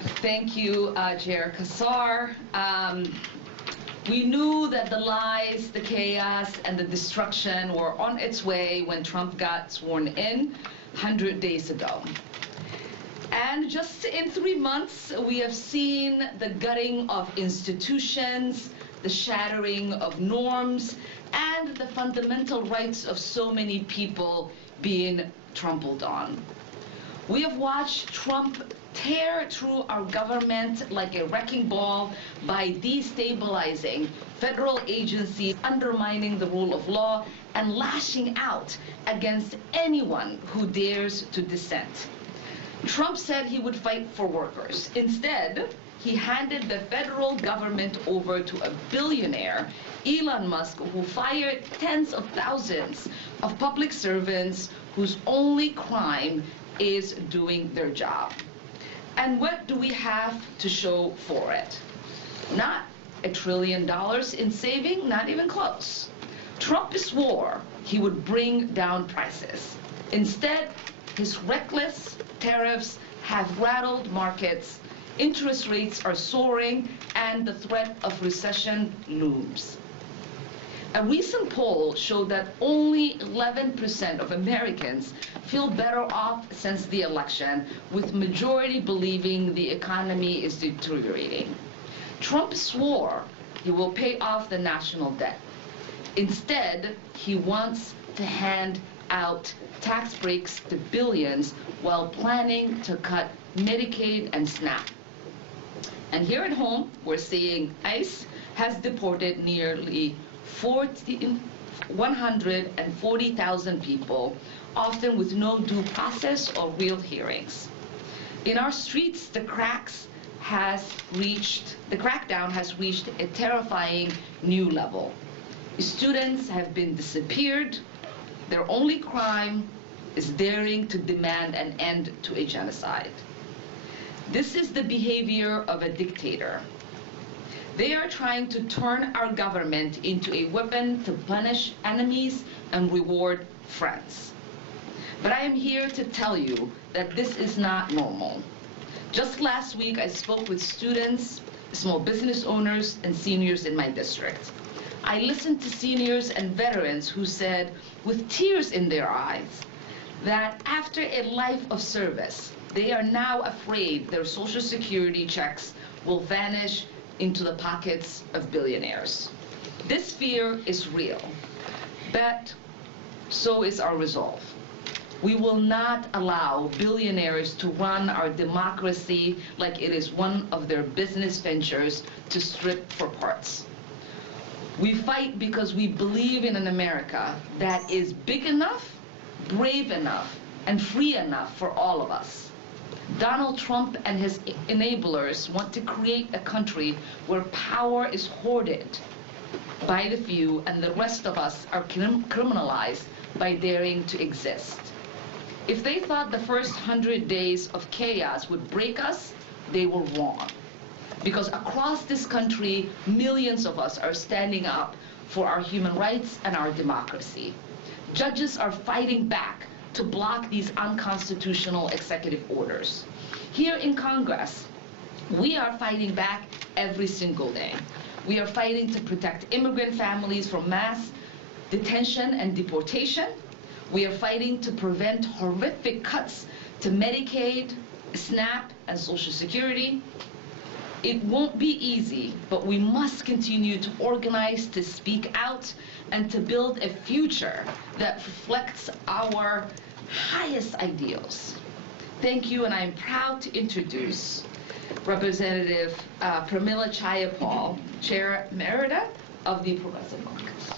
Thank you, Chair Kassar. We knew that the lies, the chaos, and the destruction were on its way when Trump got sworn in 100 days ago. And just in 3 months, we have seen the gutting of institutions, the shattering of norms, and the fundamental rights of so many people being trampled on. We have watched Trump tear through our government like a wrecking ball by destabilizing federal agencies, undermining the rule of law, and lashing out against anyone who dares to dissent. Trump said he would fight for workers. Instead, he handed the federal government over to a billionaire, Elon Musk, who fired tens of thousands of public servants whose only crime is doing their job. And what do we have to show for it? Not $1 trillion in saving, not even close. Trump swore he would bring down prices. Instead, his reckless tariffs have rattled markets, interest rates are soaring, and the threat of recession looms. A recent poll showed that only 11% of Americans feel better off since the election, with majority believing the economy is deteriorating. Trump swore he will pay off the national debt. Instead, he wants to hand out tax breaks to billions while planning to cut Medicaid and SNAP. And here at home, we're seeing ICE has deported nearly 140,000 people, often with no due process or real hearings. In our streets, the crackdown has reached a terrifying new level. Students have been disappeared. Their only crime is daring to demand an end to a genocide. This is the behavior of a dictator. They are trying to turn our government into a weapon to punish enemies and reward friends. But I am here to tell you that this is not normal. Just last week, I spoke with students, small business owners, and seniors in my district. I listened to seniors and veterans who said, with tears in their eyes, that after a life of service, they are now afraid their Social Security checks will vanish into the pockets of billionaires. This fear is real, but so is our resolve. We will not allow billionaires to run our democracy like it is one of their business ventures to strip for parts. We fight because we believe in an America that is big enough, brave enough, and free enough for all of us. Donald Trump and his enablers want to create a country where power is hoarded by the few and the rest of us are criminalized by daring to exist. If they thought the first 100 days of chaos would break us, they were wrong. Because across this country, millions of us are standing up for our human rights and our democracy. Judges are fighting back to block these unconstitutional executive orders. Here in Congress, we are fighting back every single day. We are fighting to protect immigrant families from mass detention and deportation. We are fighting to prevent horrific cuts to Medicaid, SNAP, and Social Security. It won't be easy, but we must continue to organize, to speak out, and to build a future that reflects our highest ideals. Thank you, and I'm proud to introduce Representative Pramila Chayapal, Chair Emerita of the Progressive Caucus.